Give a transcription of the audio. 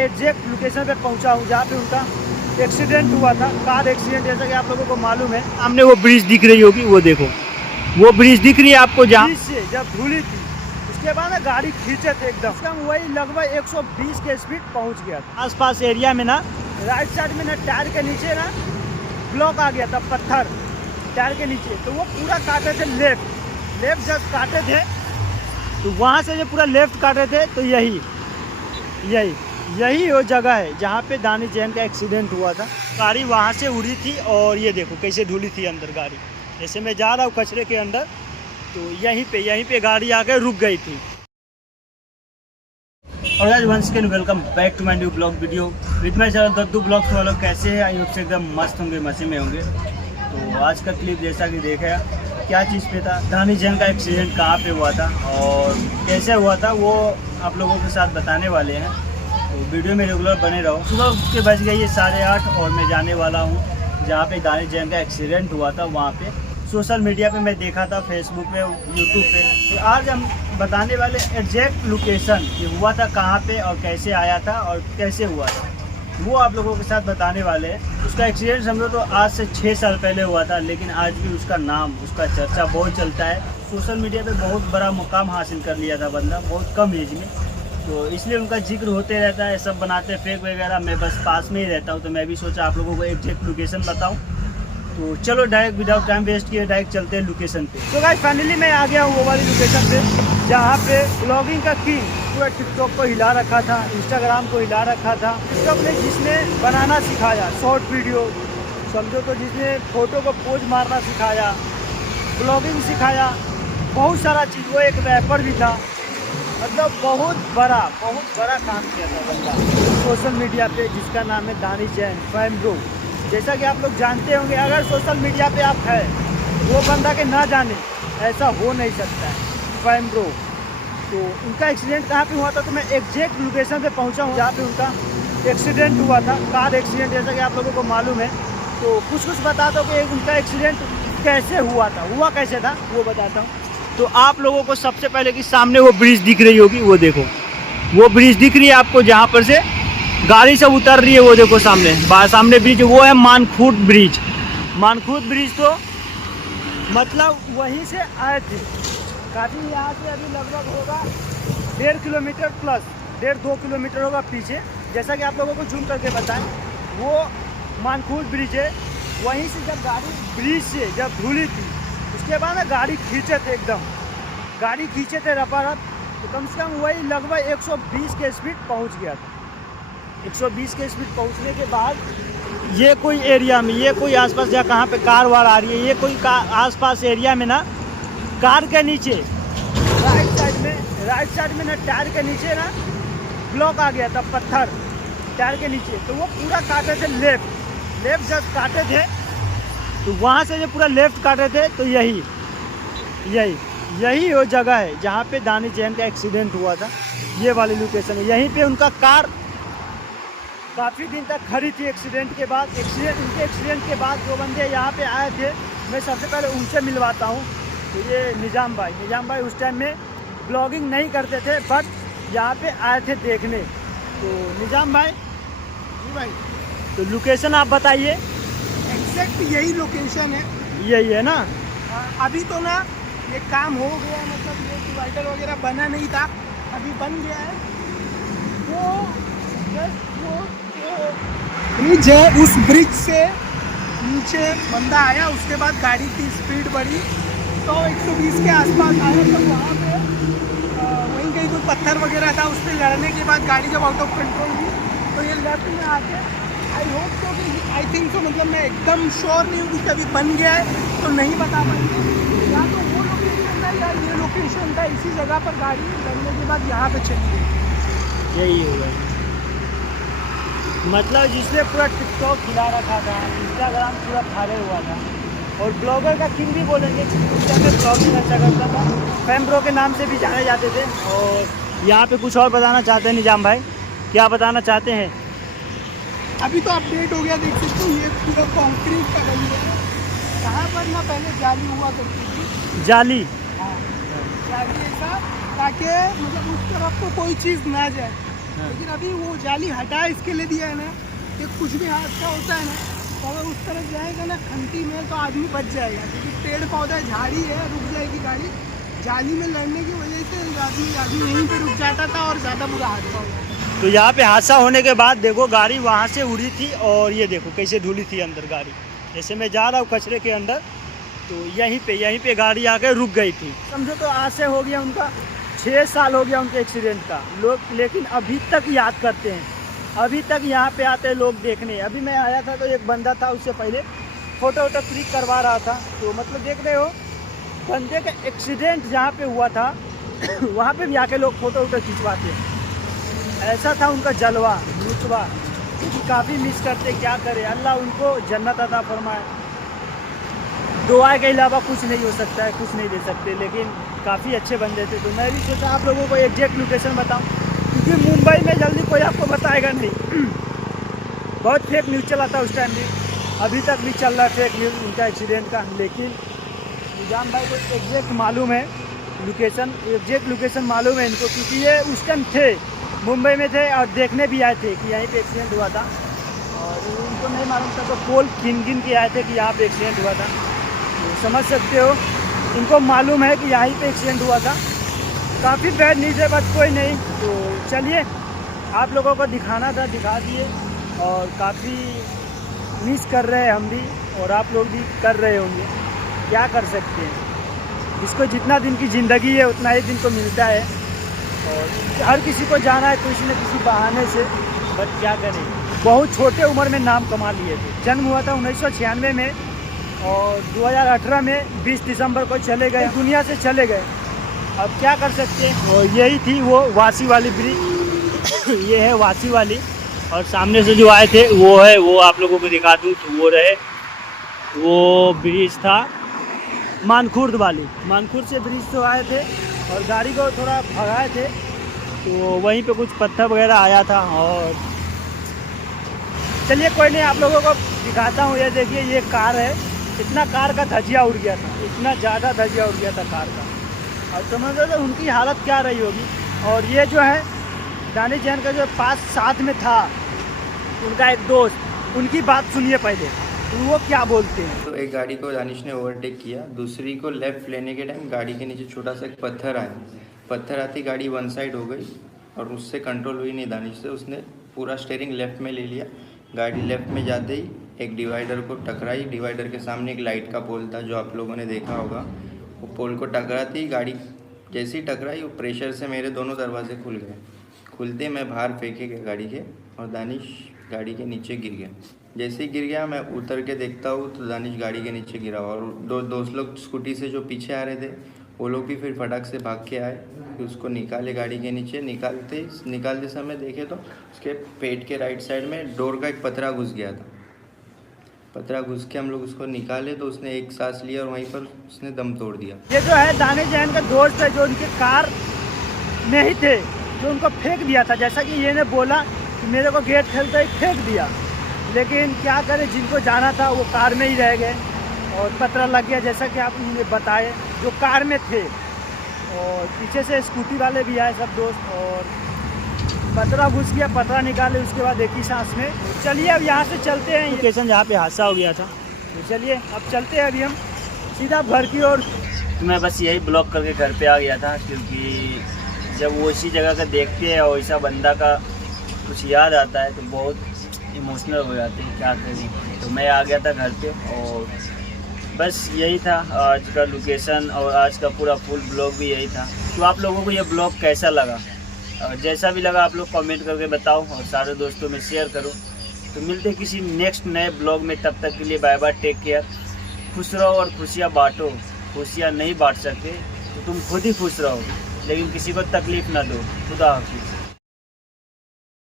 Exact location पे पहुंचा हूं जहां पे उनका एक्सीडेंट हुआ था, कार एक्सीडेंट। जैसा कि आप लोगों को मालूम है, सामने वो ब्रिज दिख रही होगी, वो देखो वो ब्रिज दिख रही है आपको जहाँ। ब्रिज से जब धुली थी उसके बाद ना गाड़ी खींचे थे एकदम, उसका वही लगभग 120 के स्पीड पहुंच गया था। आसपास एरिया में ना राइट साइड में ना टायर के नीचे ना ब्लॉक आ गया था, पत्थर टायर के नीचे। तो वो पूरा काटे थे लेफ्ट जब काटे थे तो वहाँ से जो पूरा लेफ्ट काटे थे तो यही वो जगह है जहाँ पे दानिश जैन का एक्सीडेंट हुआ था। गाड़ी वहाँ से उड़ी थी और ये देखो कैसे धुली थी अंदर गाड़ी। जैसे मैं जा रहा हूँ कचरे के अंदर तो यहीं पे गाड़ी आकर रुक गई थी। और guys once again welcome back to my new blog video with my channel Daddu blog. तो लोग कैसे हैं? आई होप से एकदम मस्त होंगे, मजे में होंगे। तो आज का क्लिप जैसा कि देखा क्या चीज़ पे था, दानिश जैन का एक्सीडेंट कहाँ पे हुआ था और कैसे हुआ था वो आप लोगों के साथ बताने वाले हैं। तो वीडियो में रेगुलर बने रहो। सुबह के बज गई है 8:30 और मैं जाने वाला हूँ जहाँ पे दानिश जैन का एक्सीडेंट हुआ था। वहाँ पे सोशल मीडिया पे मैं देखा था, फेसबुक पे, यूट्यूब पे। तो आज हम बताने वाले एग्जैक्ट लोकेशन कि हुआ था कहाँ पे और कैसे आया था और कैसे हुआ था, वो आप लोगों के साथ बताने वाले हैं। उसका एक्सीडेंट समझो तो आज से 6 साल पहले हुआ था, लेकिन आज भी उसका नाम, उसका चर्चा बहुत चलता है। सोशल मीडिया पे बहुत बड़ा मुकाम हासिल कर लिया था बंदा बहुत कम एज में, तो इसलिए उनका जिक्र होते रहता है। सब बनाते हैं फेक वगैरह, मैं बस पास में ही रहता हूँ तो मैं भी सोचा आप लोगों को एग्जैक्ट लोकेशन बताऊँ। तो चलो डायरेक्ट विदाउट टाइम वेस्ट किए डायरेक्ट चलते हैं लोकेशन पे। तो गाइस फाइनली मैं आ गया हूँ वो वाली लोकेशन पे जहाँ पे ब्लॉगिंग का किंग पूरा टिकटॉक को हिला रखा था, इंस्टाग्राम को हिला रखा था। टिकटॉक ने जिसने बनाना सिखाया शॉर्ट वीडियो समझो तो, जिसने फोटो को पोज मारना सिखाया, ब्लॉगिंग सिखाया, बहुत सारा चीज़। वो एक रैपर भी था, मतलब बहुत बड़ा काम किया था बंदा सोशल मीडिया पे, जिसका नाम है दानिश जैन फैम ब्रो। जैसा कि आप लोग जानते होंगे, अगर सोशल मीडिया पे आप हैं वो बंदा के ना जाने ऐसा हो नहीं सकता है, फैम ब्रो। तो उनका एक्सीडेंट कहाँ पे हुआ था तो मैं एग्जैक्ट लोकेशन पे पहुँचा हूँ जहाँ पे उनका एक्सीडेंट हुआ था, कार एक्सीडेंट। जैसा कि आप लोगों को मालूम है तो कुछ बता दो कि उनका एक्सीडेंट कैसे हुआ था, हुआ कैसे था वो बताता हूँ। तो आप लोगों को सबसे पहले कि सामने वो ब्रिज दिख रही होगी, वो देखो वो ब्रिज दिख रही है आपको जहाँ पर से गाड़ी सब उतर रही है, वो देखो सामने ब्रिज, वो है मानखुर्द ब्रिज। तो मतलब वहीं से आए थे, काफ़ी यहाँ से अभी लगभग होगा 1.5 किलोमीटर प्लस, 1.5-2 किलोमीटर होगा पीछे। जैसा कि आप लोगों को जूम करके बताएं, वो मानखुर्द ब्रिज है। वहीं से जब गाड़ी ब्रिज से जब धुली थी उसके बाद ना गाड़ी खींचे थे एकदम, गाड़ी खींचे थे रपारप। तो कम से कम वही लगभग 120 के स्पीड पहुँच गया था। 120 के स्पीड पहुंचने के बाद ये कोई एरिया में, ये कोई आसपास जहाँ कहाँ पे कार वार आ रही है, ये कोई आसपास एरिया में ना कार के नीचे राइट साइड में ना टायर के नीचे ना ब्लॉक आ गया था, पत्थर टायर के नीचे। तो वो पूरा काटे थे लेफ्ट जब काटे थे तो वहाँ से जो पूरा लेफ्ट काटे थे तो यही वो जगह है जहाँ पे दानिश जैन का एक्सीडेंट हुआ था। ये वाली लोकेशन है, यहीं पे उनका कार काफ़ी दिन तक खड़ी थी। उनके एक्सीडेंट के बाद जो बंदे यहाँ पे आए थे, मैं सबसे पहले उनसे मिलवाता हूँ। तो ये निजाम भाई उस टाइम में ब्लॉगिंग नहीं करते थे, बट यहाँ पे आए थे देखने। तो निजाम भाई जी भाई, तो लोकेशन आप बताइए। एग्जैक्ट यही लोकेशन है। यही है ना? अभी तो ना ये काम हो गया, मतलब ये डिवाइडर वगैरह बना नहीं था, अभी बन गया है। वो ब्रिज है, उस ब्रिज से नीचे बंदा आया, उसके बाद गाड़ी की स्पीड बढ़ी तो 120 के आसपास आया। तो वहाँ पे वहीं कहीं कोई पत्थर वगैरह था, उस पर लड़ने के बाद गाड़ी जब आउट ऑफ कंट्रोल हुई तो ये लेफ्ट में आके आई थिंक तो, मतलब मैं एकदम श्योर नहीं हूँ कि कभी बन गया है तो नहीं बता पाएंगे, या तो वो लोकेशन था या ये लोकेशन था। इसी जगह पर गाड़ी लगने के बाद यहाँ पे चली गई। यही होगा, मतलब जिसने पूरा टिकटॉक हिला रखा था, इंस्टाग्राम पूरा फाड़े हुआ था, और ब्लॉगर का किंग भी बोलेंगे, उस टाइम में ब्लॉगिंग अच्छा करता था, फैम ब्रो के नाम से भी जाने जाते थे। और यहाँ पे कुछ और बताना चाहते हैं निजाम भाई, क्या बताना चाहते हैं? अभी तो अपडेट हो गया, देख सकते हो ये पूरा कंक्रीट का बन गया है। यहाँ पर ना पहले जाली हुआ करती थी, जाली, हाँ जाली ऐसा, ताकि मतलब उस तरफ तो कोई चीज़ ना जाए। हाँ। लेकिन अभी वो जाली हटा इसके लिए दिया है ना कि कुछ भी हादसा होता है ना तो अगर उस तरफ जाएगा ना खंती में तो आदमी बच जाएगा, क्योंकि पेड़ पौधा झाड़ी है, रुक जाएगी गाड़ी। जाली में लड़ने की वजह से आदमी यहीं पे रुक जाता था और ज़्यादा बुरा हादसा हो जाता। तो यहाँ पे हादसा होने के बाद देखो गाड़ी वहाँ से उड़ी थी और ये देखो कैसे धुली थी अंदर गाड़ी। जैसे मैं जा रहा हूँ कचरे के अंदर तो यहीं पे गाड़ी आके रुक गई थी। समझो तो आज से हो गया उनका 6 साल हो गया उनके एक्सीडेंट का। लोग लेकिन अभी तक याद करते हैं, अभी तक यहाँ पे आते हैं लोग देखने। अभी मैं आया था तो एक बंदा था, उससे पहले फ़ोटो वोटो क्लिक करवा रहा था। तो मतलब देख रहे हो बंदे का एक्सीडेंट जहाँ पे हुआ था वहाँ पे भी आके लोग फ़ोटो वोटो खिंचवाते हैं। ऐसा था उनका जलवा रुतबा, क्योंकि काफ़ी मिस करते। क्या करें, अल्लाह उनको जन्नत अता फरमाए। दुआ के अलावा कुछ नहीं हो सकता है, कुछ नहीं दे सकते, लेकिन काफ़ी अच्छे बंदे थे। तो मैं भी सोचा आप लोगों को एग्जैक्ट लोकेशन बताऊं, क्योंकि मुंबई में जल्दी कोई आपको बताएगा नहीं। बहुत फेक न्यूज़ चला था उस टाइम भी, अभी तक भी चल रहा है फेक न्यूज़ उनका एक्सीडेंट का। लेकिन निजाम भाई को एग्जैक्ट मालूम है लोकेशन, एग्जैक्ट लोकेशन मालूम है इनको, क्योंकि ये उस टाइम थे मुंबई में थे और देखने भी आए थे कि यहीं पे एक्सीडेंट हुआ था। और उनको नहीं मालूम था तो पोल गिन के आए थे कि यहाँ पे एक्सीडेंट हुआ था। तो समझ सकते हो इनको मालूम है कि यहीं पे एक्सीडेंट हुआ था। काफ़ी बैड न्यूज़ है, बट कोई नहीं। तो चलिए आप लोगों को दिखाना था, दिखा दिए। और काफ़ी मिस कर रहे हैं हम भी और आप लोग भी कर रहे होंगे। क्या कर सकते हैं, इसको जितना दिन की ज़िंदगी है उतना ही दिन को मिलता है और हर किसी को जाना है किसी न किसी बहाने से। बट क्या करें, बहुत छोटे उम्र में नाम कमा लिए थे। जन्म हुआ था 1996 में और 2018 में 20 दिसंबर को चले गए, दुनिया से चले गए। अब क्या कर सकते हैं। और यही थी वो वासी वाली ब्रिज ये है वासी वाली। और सामने से जो आए थे वो है, वो आप लोगों को दिखा दूँ तो वो रहे, वो ब्रिज था मानखुर्द वाली। मानखुर्द से ब्रिज तो आए थे और गाड़ी को थोड़ा भगाए थे तो वहीं पे कुछ पत्थर वगैरह आया था। और चलिए कोई नहीं, आप लोगों को दिखाता हूँ। ये देखिए ये कार है, इतना कार का धजिया उड़ गया था, इतना ज़्यादा धजिया उड़ गया था कार का। और समझ लो तो उनकी हालत क्या रही होगी। और ये जो है दानिश जैन का जो पास साथ में था उनका एक दोस्त, उनकी बात सुनिए पहले वो क्या बोलते हैं। तो एक गाड़ी को दानिश ने ओवरटेक किया, दूसरी को लेफ्ट लेने के टाइम गाड़ी के नीचे छोटा सा एक पत्थर आया। पत्थर आती गाड़ी वन साइड हो गई और उससे कंट्रोल हुई नहीं दानिश से। उसने पूरा स्टीयरिंग लेफ्ट में ले लिया। गाड़ी लेफ्ट में जाते ही एक डिवाइडर को टकराई। डिवाइडर के सामने एक लाइट का पोल था जो आप लोगों ने देखा होगा। वो पोल को टकराती ही गाड़ी जैसे ही टकराई वो प्रेशर से मेरे दोनों दरवाजे खुल गए। खुलते मैं बाहर फेंके गए गाड़ी के और दानिश गाड़ी के नीचे गिर गया। जैसे ही गिर गया मैं उतर के देखता हूँ तो दानिश गाड़ी के नीचे गिरा और दो दोस्त लोग स्कूटी से जो पीछे आ रहे थे वो लोग भी फिर फटाक से भाग के आए, फिर उसको निकाले गाड़ी के नीचे। निकालते समय देखे तो उसके पेट के राइट साइड में डोर का एक पतरा घुस गया था। पतरा घुस के हम लोग उसको निकाले तो उसने एक सांस लिया और वहीं पर उसने दम तोड़ दिया। ये जो है दानिश जैन का दोस्त है जो उनके कार में ही थे, जो उनको फेंक दिया था। जैसा कि ये ने बोला कि मेरे को गेट खेलते ही फेंक दिया, लेकिन क्या करें, जिनको जाना था वो कार में ही रह गए और पतरा लग गया जैसा कि आप उन्हें बताए जो कार में थे। और पीछे से स्कूटी वाले भी आए सब दोस्त और पतरा घुस गया, पतरा निकाले उसके बाद एक ही सांस में। चलिए अब यहाँ से चलते हैं लोकेशन जहाँ पे हादसा हो गया था। तो चलिए अब चलते हैं अभी हम सीधा घर की ओर। मैं बस यही ब्लॉक करके घर पे आ गया था, क्योंकि जब वो इसी जगह का देखते हैं और ऐसा बंदा का कुछ याद आता है तो बहुत इमोशनल हो जाते हैं। क्या करें, तो मैं आ गया था घर पे और बस यही था आज का लोकेशन और आज का पूरा फुल ब्लॉग भी यही था। तो आप लोगों को ये ब्लॉग कैसा लगा, और जैसा भी लगा आप लोग कमेंट करके बताओ और सारे दोस्तों में शेयर करो। तो मिलते हैं किसी नेक्स्ट नए ब्लॉग में, तब तक के लिए बाय बाय, टेक केयर। खुश रहो और खुशियाँ बांटो। खुशियाँ नहीं बांट सकते तो तुम खुद ही खुश रहो, लेकिन किसी को तकलीफ़ ना दो। खुदा हाफिज़।